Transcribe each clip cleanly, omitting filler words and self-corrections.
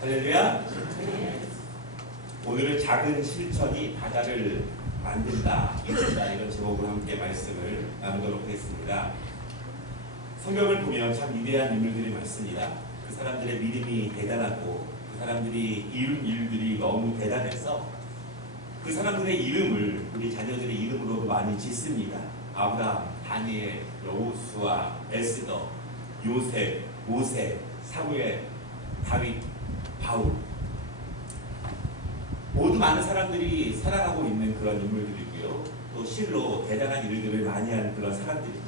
할렐루야. 오늘은 작은 실천이 바다를 만든다, 이룬다, 이런 제목으로 함께 말씀을 나누도록 하겠습니다. 성경을 보면 참 위대한 인물들이 많습니다. 그 사람들의 믿음이 대단하고 그 사람들이 이룬 일들이 너무 대단해서 그 사람들의 이름을 우리 자녀들의 이름으로 많이 짓습니다. 아브라함, 다니엘, 여호수아, 에스더, 요셉, 모세, 사무엘, 다윗, 바울, 모두 많은 사람들이 살아가고 있는 그런 인물들이고요. 또 실로 대단한 일들을 많이 하는 그런 사람들입니다.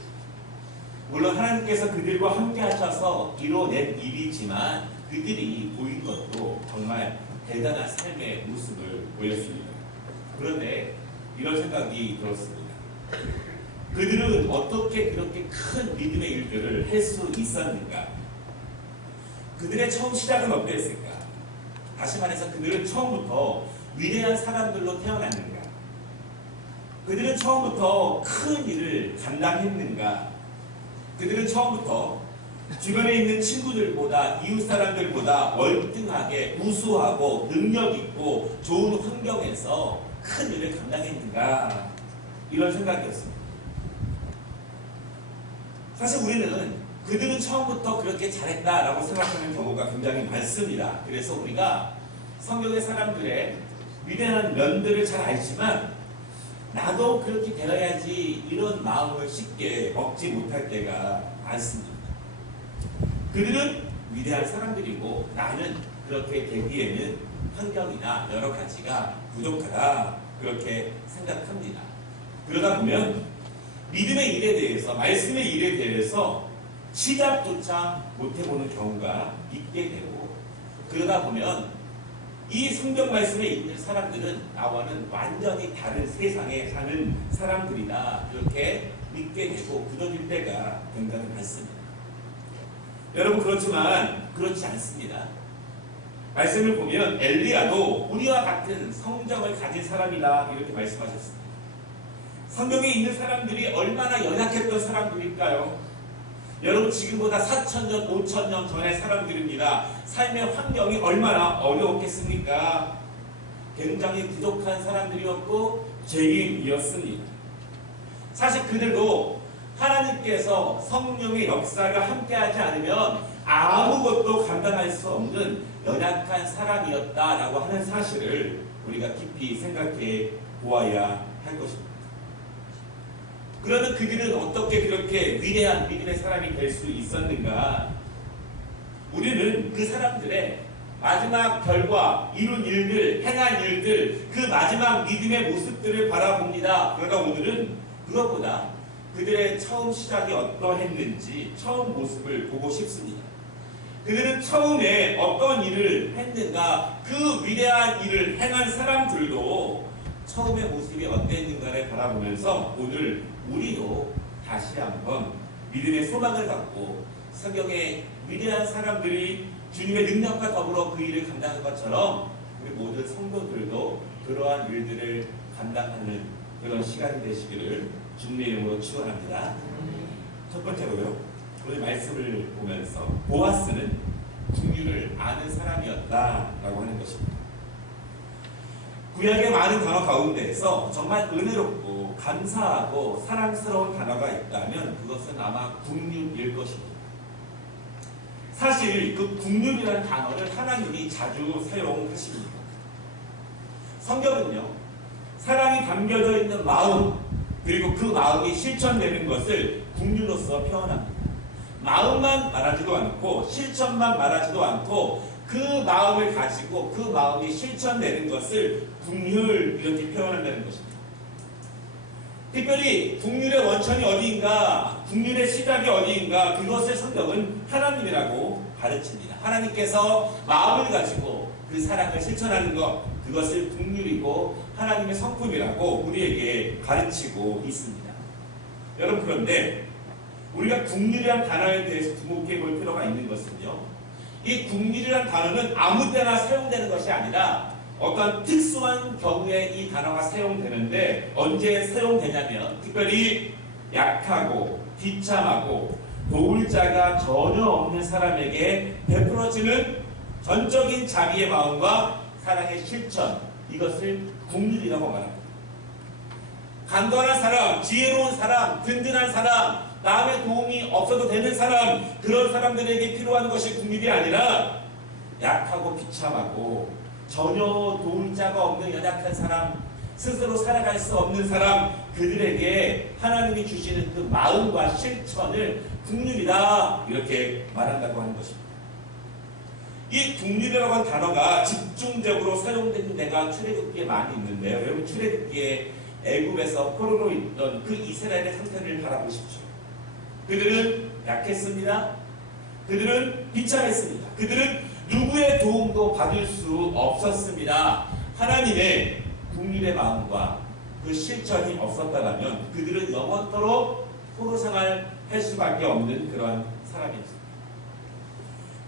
물론 하나님께서 그들과 함께 하셔서 이뤄낸 일이지만 그들이 보인 것도 정말 대단한 삶의 모습을 보였습니다. 그런데 이런 생각이 들었습니다. 그들은 어떻게 그렇게 큰 믿음의 일들을 할 수 있었는가? 그들의 처음 시작은 어땠을까? 다시 말해서 그들은 처음부터 위대한 사람들로 태어났는가? 그들은 처음부터 큰 일을 감당했는가? 그들은 처음부터 주변에 있는 친구들보다, 이웃 사람들보다 월등하게 우수하고 능력있고 좋은 환경에서 큰 일을 감당했는가? 이런 생각이었습니다. 사실 우리는 그들은 처음부터 그렇게 잘했다라고 생각하는 경우가 굉장히 많습니다. 그래서 우리가 성경의 사람들의 위대한 면들을 잘 알지만 나도 그렇게 되어야지 이런 마음을 쉽게 먹지 못할 때가 많습니다. 그들은 위대한 사람들이고 나는 그렇게 되기에는 환경이나 여러 가지가 부족하다, 그렇게 생각합니다. 그러다 보면 믿음의 일에 대해서, 말씀의 일에 대해서 시작조차 못해보는 경우가 있게 되고, 그러다 보면 이 성경 말씀에 있는 사람들은 나와는 완전히 다른 세상에 사는 사람들이다, 이렇게 믿게 되고 굳어질 때가 굉장히 많습니다. 여러분, 그렇지만 그렇지 않습니다. 말씀을 보면 엘리야도 우리와 같은 성정을 가진 사람이다, 이렇게 말씀하셨습니다. 성경에 있는 사람들이 얼마나 연약했던 사람들일까요? 여러분, 지금보다 4,000년, 5,000년 전의 사람들입니다. 삶의 환경이 얼마나 어려웠겠습니까? 굉장히 부족한 사람들이었고 죄인이었습니다. 사실 그들도 하나님께서 성령의 역사가 함께하지 않으면 아무것도 감당할 수 없는 연약한 사람이었다라고 하는 사실을 우리가 깊이 생각해 보아야 할 것입니다. 그러면 그들은 어떻게 그렇게 위대한 믿음의 사람이 될 수 있었는가? 우리는 그 사람들의 마지막 결과, 이룬 일들, 행한 일들, 그 마지막 믿음의 모습들을 바라봅니다. 그러나 오늘은 그것보다 그들의 처음 시작이 어떠했는지 처음 모습을 보고 싶습니다. 그들은 처음에 어떤 일을 했는가, 그 위대한 일을 행한 사람들도 처음의 모습이 어땠는가를 바라보면서 오늘 우리도 다시 한번 믿음의 소망을 갖고 성경의 위대한 사람들이 주님의 능력과 더불어 그 일을 감당한 것처럼 우리 모든 성도들도 그러한 일들을 감당하는 그런 시간이 되시기를 주님의 이름으로 축원합니다. 첫 번째로요, 오늘 말씀을 보면서 보아스는 긍휼을 아는 사람이었다라고 하는 것입니다. 구약의 많은 단어 가운데에서 정말 은혜롭고 감사하고 사랑스러운 단어가 있다면 그것은 아마 긍휼일 것입니다. 사실 그 긍휼이라는 단어를 하나님이 자주 사용하십니다. 성경은요, 사랑이 담겨져 있는 마음, 그리고 그 마음이 실천되는 것을 긍휼로서 표현합니다. 마음만 말하지도 않고 실천만 말하지도 않고 그 마음을 가지고 그 마음이 실천되는 것을 긍휼, 이렇게 표현한다는 것입니다. 특별히 긍휼의 원천이 어디인가, 긍휼의 시작이 어디인가, 그것을 성경은 하나님이라고 가르칩니다. 하나님께서 마음을 가지고 그 사랑을 실천하는 것, 그것을 긍휼이고 하나님의 성품이라고 우리에게 가르치고 있습니다. 여러분, 그런데 우리가 긍휼이라는 단어에 대해서 주목해 볼 필요가 있는 것은요, 이 긍휼이라는 단어는 아무 때나 사용되는 것이 아니라 어떤 특수한 경우에 이 단어가 사용되는데, 언제 사용되냐면 특별히 약하고 비참하고 도울 자가 전혀 없는 사람에게 베풀어지는 전적인 자비의 마음과 사랑의 실천, 이것을 국률이라고 말합니다. 간단한 사람, 지혜로운 사람, 든든한 사람, 남의 도움이 없어도 되는 사람, 그런 사람들에게 필요한 것이 국률이 아니라 약하고 비참하고 전혀 도울 자가 없는 연약한 사람, 스스로 살아갈 수 없는 사람, 그들에게 하나님이 주시는 그 마음과 실천을 국률이다, 이렇게 말한다고 하는 것입니다. 이 국률이라고 하는 단어가 집중적으로 사용된 데가 출애굽기에 많이 있는데요. 여러분, 출애굽기에 애굽에서 포로로 있던 그 이스라엘의 상태를 바라보십시오. 그들은 약했습니다. 그들은 비참했습니다. 그들은 누구의 도움도 받을 수 없었습니다. 하나님의 국률의 마음과 그 실천이 없었다면 그들은 영원토록 포로 생활 할 수밖에 없는 그러한 사람이었습니다.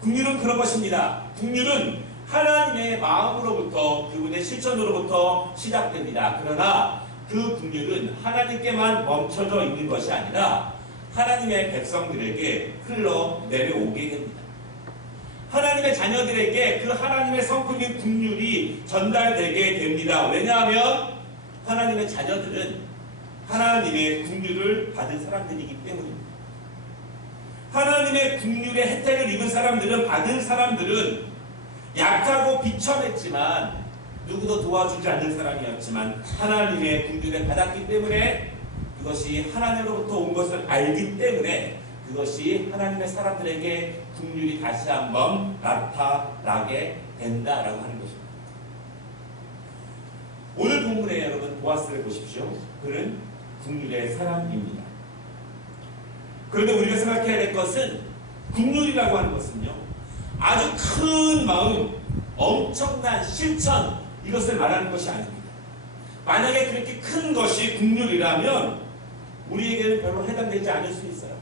국률은 그런 것입니다. 국률은 하나님의 마음으로부터, 그분의 실천으로부터 시작됩니다. 그러나 그 국률은 하나님께만 멈춰져 있는 것이 아니라 하나님의 백성들에게 흘러 내려오게 됩니다. 하나님의 자녀들에게 그 하나님의 성품인 국률이 전달되게 됩니다. 왜냐하면 하나님의 자녀들은 하나님의 국률을 받은 사람들이기 때문입니다. 하나님의 국률의 혜택을 입은 사람들은, 받은 사람들은 약하고 비천했지만 누구도 도와주지 않는 사람이었지만 하나님의 국률을 받았기 때문에, 그것이 하나님으로부터 온 것을 알기 때문에 그것이 하나님의 사람들에게 국률이 다시 한번 나타나게 된다라고 하는 것입니다. 오늘 본문에 여러분 보아스를 보십시오. 그는 국률의 사람입니다. 그런데 우리가 생각해야 될 것은, 국률이라고 하는 것은요, 아주 큰 마음, 엄청난 실천, 이것을 말하는 것이 아닙니다. 만약에 그렇게 큰 것이 국률이라면 우리에게는 별로 해당되지 않을 수 있어요.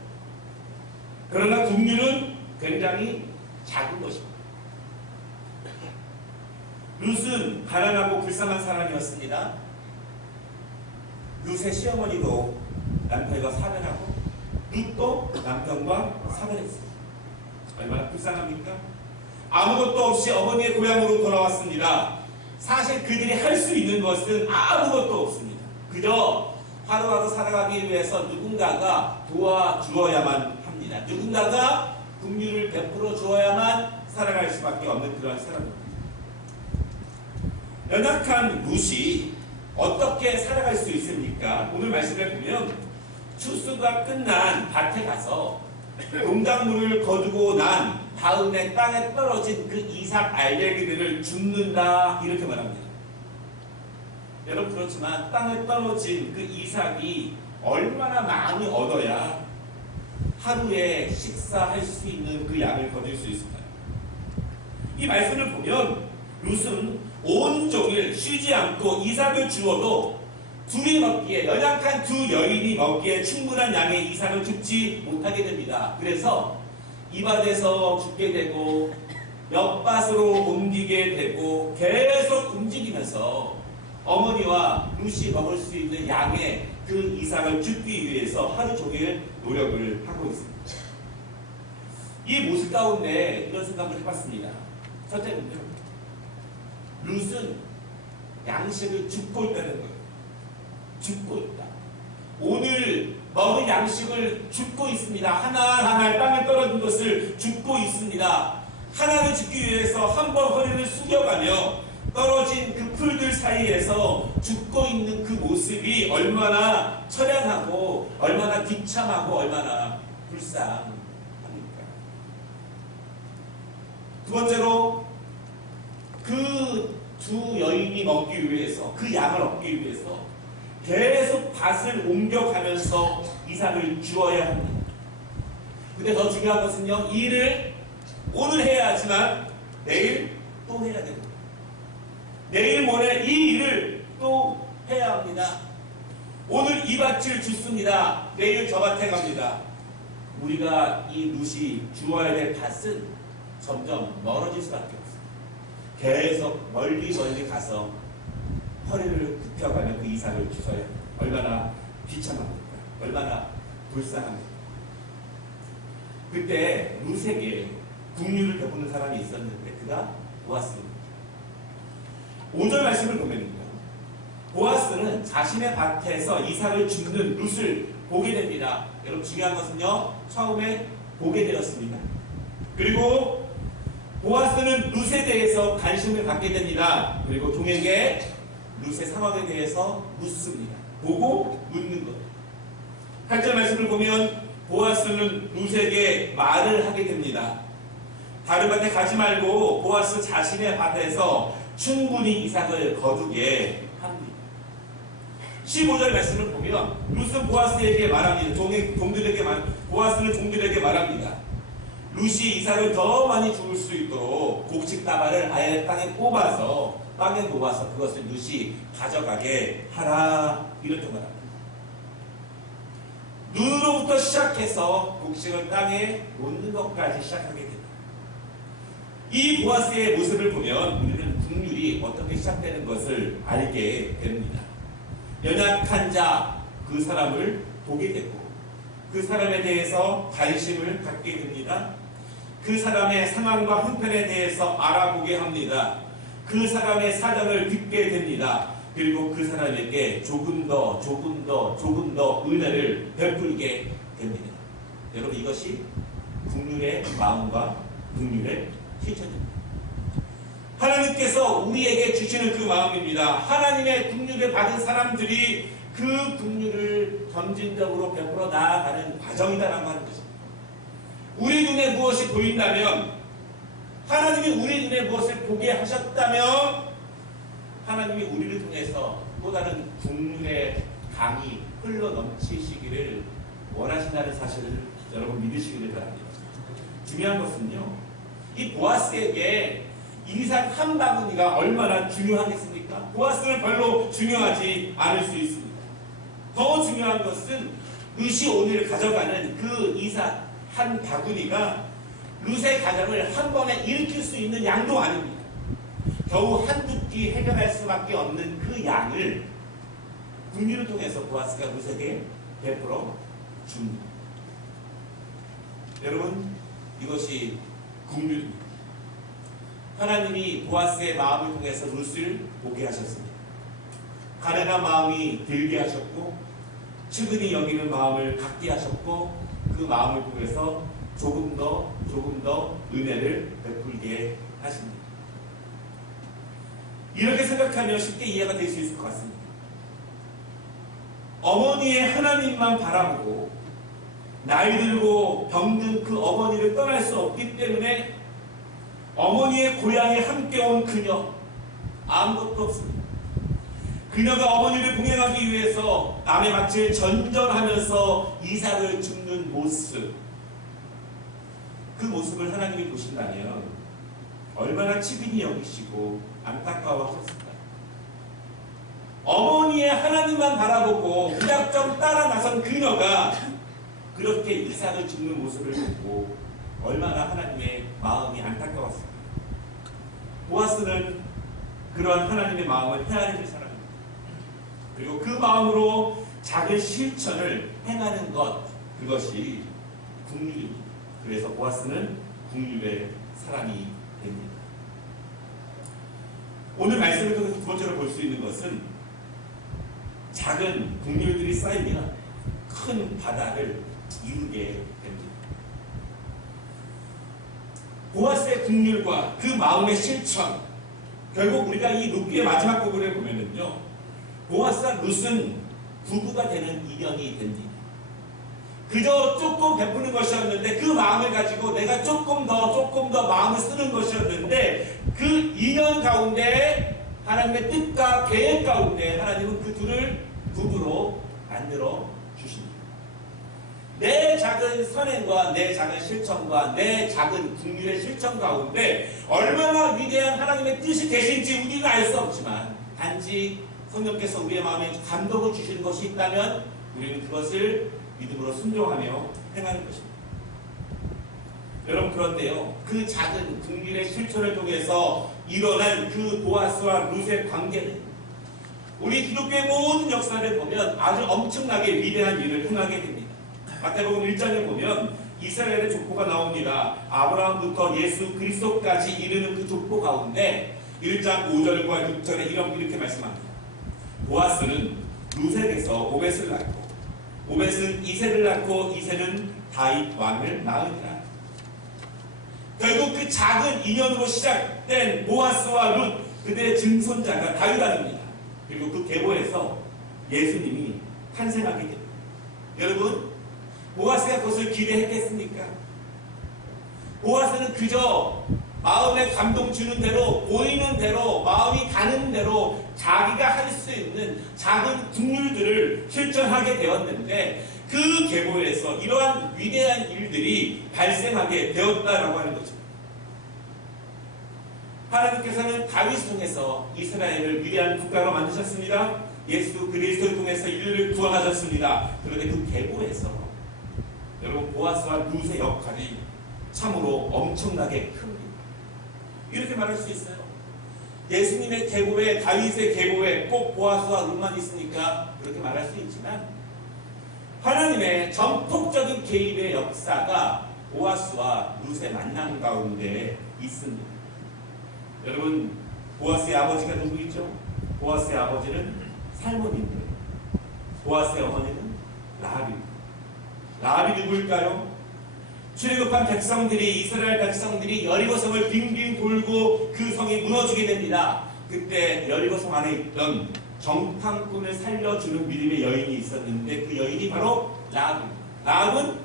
그러나 국률은 굉장히 작은 것입니다. 룻은 가난하고 불쌍한 사람이었습니다. 룻의 시어머니도 남편과 사별하고 룻도 남편과 사별했습니다. 얼마나 불쌍합니까? 아무것도 없이 어머니의 고향으로 돌아왔습니다. 사실 그들이 할 수 있는 것은 아무것도 없습니다. 그저 하루하루 살아가기 위해서 누군가가 도와주어야만 합니다. 누군가가 긍휼을 베풀어 주어야만 살아갈 수밖에 없는 그런 사람입니다. 연약한 룻이 어떻게 살아갈 수 있습니까? 오늘 말씀을 보면 추수가 끝난 밭에 가서 농작물을 거두고 난 다음에 땅에 떨어진 그 이삭 알갱이들을 줍는다, 이렇게 말합니다. 여러분, 그렇지만 땅에 떨어진 그 이삭이 얼마나 많이 얻어야 하루에 식사할 수 있는 그 양을 거둘 수 있을까요? 이 말씀을 보면 룻은 온종일 쉬지 않고 이삭을 주어도 둘이 먹기에, 연약한 두 여인이 먹기에 충분한 양의 이삭을 줍지 못하게 됩니다. 그래서 이 밭에서 죽게 되고 옆 밭으로 옮기게 되고 계속 움직이면서 어머니와 룻이 먹을 수 있는 양의 그 이삭을 줍기 위해서 하루 종일 노력을 하고 있습니다. 이 모습 가운데 이런 생각을 해봤습니다. 첫째는요, 룻은 양식을 줍고 있다는 거예요. 줍고 있다. 오늘 먹을 양식을 줍고 있습니다. 하나하나 땅에 떨어진 것을 줍고 있습니다. 하나를 줍기 위해서 한 번 허리를 숙여가며 떨어진 그 풀들 사이에서 죽고 있는 그 모습이 얼마나 처량하고 얼마나 비참하고 얼마나 불쌍합니까? 두 번째로, 그 두 여인이 먹기 위해서, 그 양을 얻기 위해서 계속 밭을 옮겨가면서 이삭을 주어야 합니다. 근데 더 중요한 것은요, 이 일을 오늘 해야 하지만 내일 또 해야 됩니다. 내일 모레 이 일을 또 해야 합니다. 오늘 이 밭을 줍습니다. 내일 저 밭에 갑니다. 우리가 이 룻이 주어야 될 밭은 점점 멀어질 수밖에 없습니다. 계속 멀리 가서 허리를 굽혀가며 그 이삭을 주어야 합니다. 얼마나 비참합니까? 얼마나 불쌍합니까? 그때 룻에게 긍휼을 베푸는 사람이 있었는데 그가 보아스입니다. 5절 말씀을 보면요, 보아스는 자신의 밭에서 이삭을 줍는 룻을 보게 됩니다. 여러분 중요한 것은요, 처음에 보게 되었습니다. 그리고 보아스는 룻에 대해서 관심을 갖게 됩니다. 그리고 종에게 룻의 상황에 대해서 묻습니다. 보고 묻는 것. 8절 말씀을 보면 보아스는 룻에게 말을 하게 됩니다. 다른 밭에 가지 말고 보아스 자신의 밭에서 충분히 이삭을 거두게 합니다. 15절 말씀을 보면 룻은 보아스에게 말합니다. 보아스는 종들에게 말합니다. 룻이 이삭을 더 많이 죽을 수 있도록 곡식다발을 아예 땅에 뽑아서 땅에 놓아서 그것을 룻이 가져가게 하라, 이렇게 말합니다. 눈으로부터 시작해서 곡식을 땅에 놓는 것까지 시작하게 됩니다. 이 보아스의 모습을 보면 우리는 긍휼이 어떻게 시작되는 것을 알게 됩니다. 연약한 자, 그 사람을 보게 되고 그 사람에 대해서 관심을 갖게 됩니다. 그 사람의 상황과 형편에 대해서 알아보게 합니다. 그 사람의 사정을 듣게 됩니다. 그리고 그 사람에게 조금 더 은혜를 베풀게 됩니다. 여러분, 이것이 긍휼의 마음과 긍휼의 실천입니다. 하나님께서 우리에게 주시는 그 마음입니다. 하나님의 긍휼을 받은 사람들이 그 긍휼을 점진적으로 베풀어 나아가는 과정이다라고 하는 것입니다. 우리 눈에 무엇이 보인다면, 하나님이 우리 눈에 무엇을 보게 하셨다면 하나님이 우리를 통해서 또 다른 긍휼의 강이 흘러 넘치시기를 원하신다는 사실을 여러분 믿으시기를 바랍니다. 중요한 것은요, 이 보아스에게 이삭 한 바구니가 얼마나 중요하겠습니까? 보아스는 별로 중요하지 않을 수 있습니다. 더 중요한 것은 룻이 오늘 가져가는 그 이삭 한 바구니가 룻의 가정을 한 번에 일으킬 수 있는 양도 아닙니다. 겨우 한두 끼 해결할 수밖에 없는 그 양을 긍휼을 통해서 보아스가 룻에게 베풀어 줍니다. 여러분, 이것이 긍휼입니다. 하나님이 보아스의 마음을 통해서 룻을 보게 하셨습니다. 가련한 마음이 들게 하셨고 측은히 여기는 마음을 갖게 하셨고 그 마음을 통해서 조금 더 은혜를 베풀게 하십니다. 이렇게 생각하면 쉽게 이해가 될 수 있을 것 같습니다. 어머니의 하나님만 바라보고 나이 들고 병든 그 어머니를 떠날 수 없기 때문에 어머니의 고향에 함께 온 그녀, 아무것도 없습니다. 그녀가 어머니를 봉행하기 위해서 남의 밭을 전전하면서 이삭을 줍는 모습, 그 모습을 하나님이 보신다면 얼마나 치근히 여기시고 안타까워하셨을까. 어머니의 하나님만 바라보고 무작정 따라 나선 그녀가 그렇게 이삭을 줍는 모습을 보고 얼마나 하나님의 마음이 안타까웠습니다. 보아스는 그러한 하나님의 마음을 헤아리는 사람입니다. 그리고 그 마음으로 작은 실천을 행하는 것, 그것이 긍휼입니다. 그래서 보아스는 긍휼의 사람이 됩니다. 오늘 말씀을 통해서 두 번째로 볼 수 있는 것은 작은 긍휼들이 쌓이면 큰 바다를 이루게 됩니다. 보아스의 긍휼과 그 마음의 실천, 결국 우리가 이 룻기의 마지막 부분에 보면은요, 보아스와 룻은 부부가 되는 인연이 됩니다. 그저 조금 베푸는 것이었는데 그 마음을 가지고 내가 조금 더 마음을 쓰는 것이었는데 그 인연 가운데 하나님의 뜻과 계획 가운데 하나님은 그 둘을 부부로 만들어 주십니다. 내 작은 선행과 내 작은 실천과 내 작은 긍휼의 실천 가운데 얼마나 위대한 하나님의 뜻이 계신지 우리는 알 수 없지만 단지 성령께서 우리의 마음에 감동을 주시는 것이 있다면 우리는 그것을 믿음으로 순종하며 행하는 것입니다. 여러분, 그런데요, 그 작은 긍휼의 실천을 통해서 일어난 그 보아스와 룻의 관계는 우리 기독교의 모든 역사를 보면 아주 엄청나게 위대한 일을 행하게 됩니다. 마태복음 1장에 보면 이스라엘의 족보가 나옵니다. 아브라함부터 예수 그리스도까지 이르는 그 족보 가운데 1장 5절과 6절에 이렇게 말씀합니다. 보아스는 루셀에서 오벳을 낳고 오벳은 이새를 낳고 이새는 다윗 왕을 낳으니라. 결국 그 작은 인연으로 시작된 보아스와 룻 그들의 증손자가 다윗 아닙니다. 그리고 그 계보에서 예수님이 탄생하게 됩니다. 여러분, 보아스가 그것을 기대했겠습니까? 보아스는 그저 마음에 감동 주는 대로, 보이는 대로, 마음이 가는 대로 자기가 할 수 있는 작은 국률들을 실천하게 되었는데 그 계보에서 이러한 위대한 일들이 발생하게 되었다라고 하는 거죠. 하나님께서는 다윗을 통해서 이스라엘을 위대한 국가로 만드셨습니다. 예수 그리스도를 통해서 인류를 구원하셨습니다. 그런데 그 계보에서 여러분 보아스와 룻의 역할이 참으로 엄청나게 큽니다. 이렇게 말할 수 있어요. 예수님의 계보에 다윗의 계보에 꼭 보아스와 룻만 있으니까 그렇게 말할 수 있지만 하나님의 전폭적인 개입의 역사가 보아스와 룻의 만남 가운데 있습니다. 여러분, 보아스의 아버지가 누구이죠? 보아스의 아버지는 살몬인데 보아스의 어머니는 라합입니다. 라합이 누구일까요? 출애굽한 백성들이 이스라엘 백성들이 여리고성을 빙빙 돌고 그 성이 무너지게 됩니다. 그때 여리고성 안에 있던 정탐꾼을 살려주는 믿음의 여인이 있었는데 그 여인이 바로 라합입니다. 라합은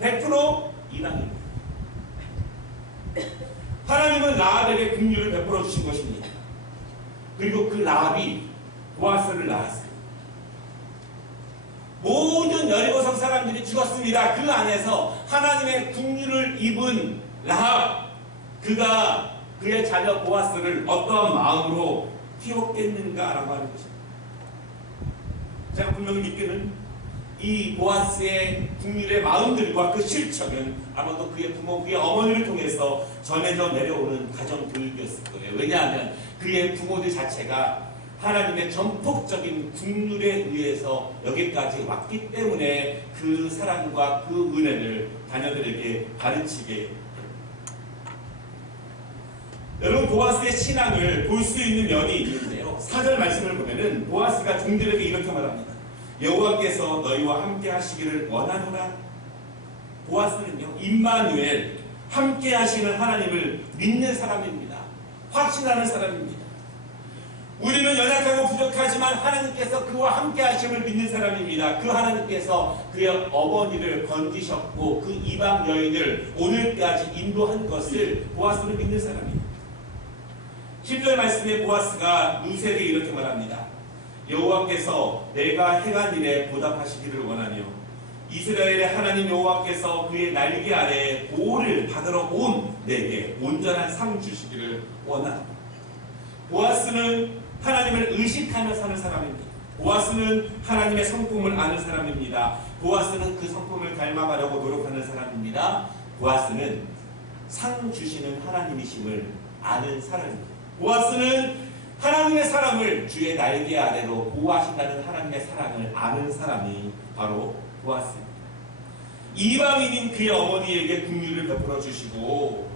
100% 이방입니다. 하나님은 라합에게 긍휼을 베풀어 주신 것입니다. 그리고 그 라합이 보아스를 낳았어요. 모든 여리고성 사람들이 죽었습니다. 그 안에서 하나님의 긍휼을 입은 라합, 그가 그의 자녀 보아스를 어떠한 마음으로 키웠겠는가라고 하는 것입니다. 제가 분명히 믿기는 이 보아스의 긍휼의 마음들과 그 실천은 아마도 그의 부모, 그의 어머니를 통해서 전해져 내려오는 가정 교육이었을 거예요. 왜냐하면 그의 부모들 자체가 하나님의 전폭적인 긍휼에 의해서 여기까지 왔기 때문에 그 사랑과 그 은혜를 자녀들에게 가르치게 됩니다. 여러분, 보아스의 신앙을 볼 수 있는 면이 있는데요. 4절 말씀을 보면은 보아스가 종들에게 이렇게 말합니다. 여호와께서 너희와 함께 하시기를 원하노라. 보아스는요, 임마누엘, 함께 하시는 하나님을 믿는 사람입니다. 확신하는 사람입니다. 우리는 연약하고 부족하지만 하나님께서 그와 함께 하심을 믿는 사람입니다. 그 하나님께서 그의 어머니를 건지셨고 그 이방 여인을 오늘까지 인도한 것을 보아스는 믿는 사람입니다. 10절 말씀에 보아스가 룻에게 이렇게 말합니다. 여호와께서 내가 행한 일에 보답하시기를 원하며 이스라엘의 하나님 여호와께서 그의 날개 아래에 보호를 받으러 온 내게 온전한 상 주시기를 원하노라. 보아스는 하나님을 의식하며 사는 사람입니다. 보아스는 하나님의 성품을 아는 사람입니다. 보아스는 그 성품을 닮아가려고 노력하는 사람입니다. 보아스는 상 주시는 하나님이심을 아는 사람입니다. 보아스는 하나님의 사람을 주의 날개 아래로 보호하신다는 하나님의 사랑을 아는 사람이 바로 보아스입니다. 이방인인 그의 어머니에게 긍휼을 베풀어 주시고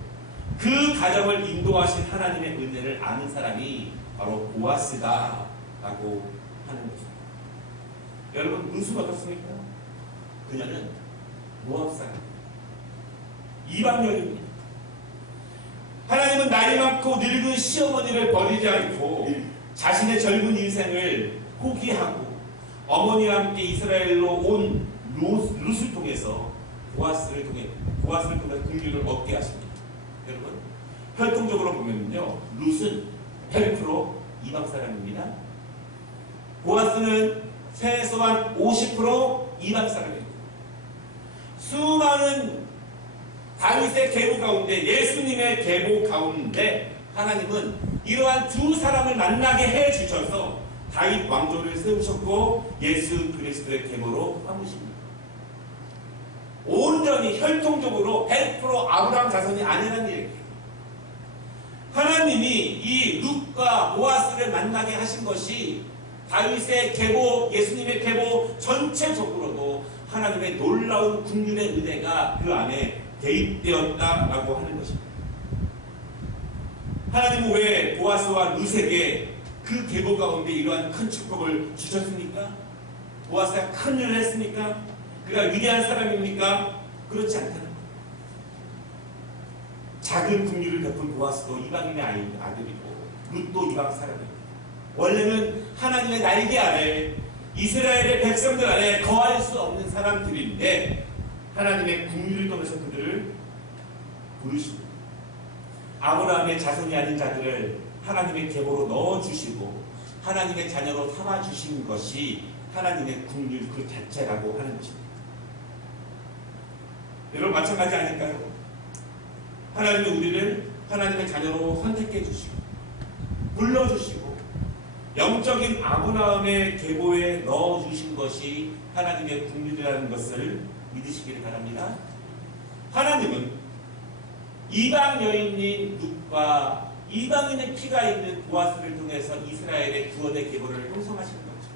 그 가정을 인도하신 하나님의 은혜를 아는 사람이 바로 보아스다라고 하는 것입니다. 여러분, 룻은 어떻습니까? 그녀는 모압 사람입니다. 이방 여인입니다. 하나님은 나이 많고 늙은 시어머니를 버리지 않고 자신의 젊은 인생을 포기하고 어머니와 함께 이스라엘로 온 룻을 통해서 보아스를 통해서 긍휼을 얻게 하십니다. 여러분, 혈통적으로 보면요, 룻은 100% 이방 사람입니다. 보아스는 최소한 50% 이방 사람입니다. 수많은 다윗의 계보 가운데, 예수님의 계보 가운데 하나님은 이러한 두 사람을 만나게 해주셔서 다윗 왕조를 세우셨고 예수 그리스도의 계보로 삼으십니다. 온전히 혈통적으로 100% 아브라함 자손이 아니라는 얘기예요. 하나님이 이 룻과 보아스를 만나게 하신 것이 다윗의 계보, 예수님의 계보 전체적으로도 하나님의 놀라운 긍휼의 은혜가 그 안에 대입되었다라고 하는 것입니다. 하나님은 왜 보아스와 룻에게 그 계보 가운데 이러한 큰 축복을 주셨습니까? 보아스가 큰 일을 했습니까? 그가 위대한 사람입니까? 그렇지 않다는 거예요. 작은 긍휼을 베푼 보아스도 이방인의 아들이고 룻도 이방 사람입니다. 원래는 하나님의 날개 아래 이스라엘의 백성들 안에 거할 수 없는 사람들인데 하나님의 긍휼을 통해서 그들을 부르십니다. 아브라함의 자손이 아닌 자들을 하나님의 계보로 넣어주시고 하나님의 자녀로 삼아주신 것이 하나님의 긍휼 그 자체라고 하는 것입니다. 여러분 마찬가지 아닐까요? 하나님은 우리를 하나님의 자녀로 선택해 주시고 불러주시고 영적인 아브라함의 계보에 넣어주신 것이 하나님의 긍휼이라는 것을 믿으시기를 바랍니다. 하나님은 이방 여인인 룻과 이방인의 피가 있는 보아스를 통해서 이스라엘의 구원의 계보를 형성하시는 거죠.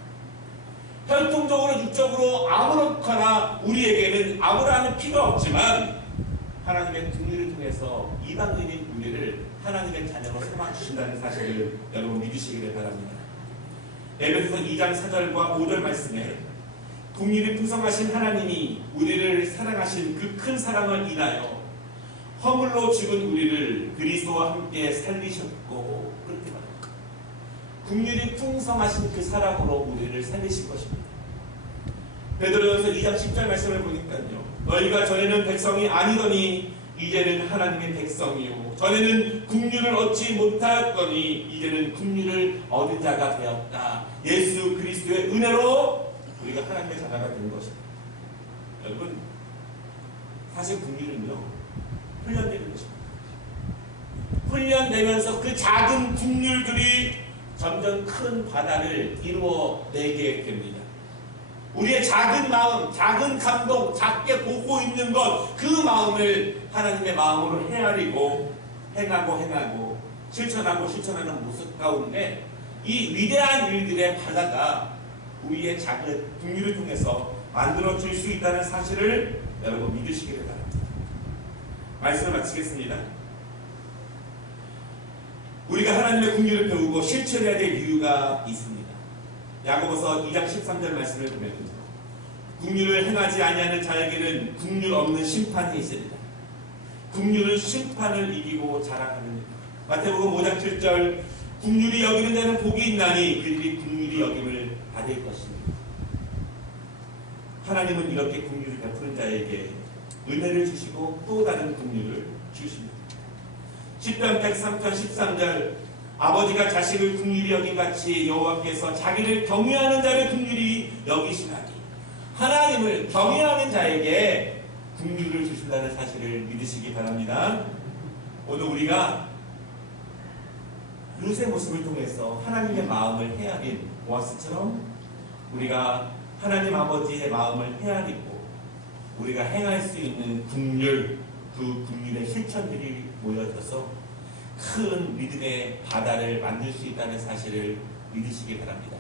혈통적으로 육적으로 아무렇거나 우리에게는 아브라함의 피가 없지만 하나님의 긍휼을 통해서 이방인인 우리를 하나님의 자녀로 삼아주신다는 사실을 여러분 믿으시기를 바랍니다. 에베소서 2장 4절과 5절 말씀에 긍휼이 풍성하신 하나님이 우리를 사랑하신 그 큰 사랑을 인하여 허물로 죽은 우리를 그리스도와 함께 살리셨고 그렇게 말합니다. 긍휼이 풍성하신 그 사랑으로 우리를 살리신 것입니다. 베드로전서 2장 10절 말씀을 보니까요. 너희가 전에는 백성이 아니더니 이제는 하나님의 백성이요 전에는 긍휼을 얻지 못하였더니 이제는 긍휼을 얻은 자가 되었다. 예수 그리스도의 은혜로 우리가 하나님의 자녀가 된 것입니다. 여러분 사실 긍휼은요 훈련되는 것입니다. 훈련되면서 그 작은 긍휼들이 점점 큰 바다를 이루어내게 됩니다. 우리의 작은 마음, 작은 감동, 작게 보고 있는 것, 그 마음을 하나님의 마음으로 헤아리고 행하고 실천하는 모습 가운데 이 위대한 일들의 바다가 우리의 작은 긍휼을 통해서 만들어질 수 있다는 사실을 여러분 믿으시기를 바랍니다. 말씀을 마치겠습니다. 우리가 하나님의 긍휼을 배우고 실천해야 될 이유가 있습니다. 야고보서 2장 13절 말씀을 보면 긍휼을 행하지 아니하는 자에게는 긍휼 없는 심판이 있습니다. 긍휼은 심판을 이기고 자랑하는 마태복음 5장 7절 긍휼히 여기는 자는 복이 있나니 그들이 긍휼히 여김을 받을 것입니다. 하나님은 이렇게 긍휼을 베푸는 자에게 은혜를 주시고 또 다른 긍휼을 주십니다. 시편 103편 13절 아버지가 자식을 긍휼히 여긴 같이 여호와께서 자기를 경외하는 자를 긍휼히 여기시나니 하나님을 경외하는 자에게 긍휼을 주신다는 사실을 믿으시기 바랍니다. 오늘 우리가 룻의 모습을 통해서 하나님의 마음을 헤아린 보아스처럼 우리가 하나님 아버지의 마음을 헤아리고 우리가 행할 수 있는 긍휼, 그 긍휼의 실천들이 모여져서 큰 믿음의 바다를 만들 수 있다는 사실을 믿으시기 바랍니다.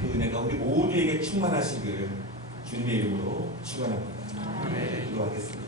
그 은혜가 우리 모두에게 충만하시길 주님의 이름으로 축원합니다. 기도하겠습니다.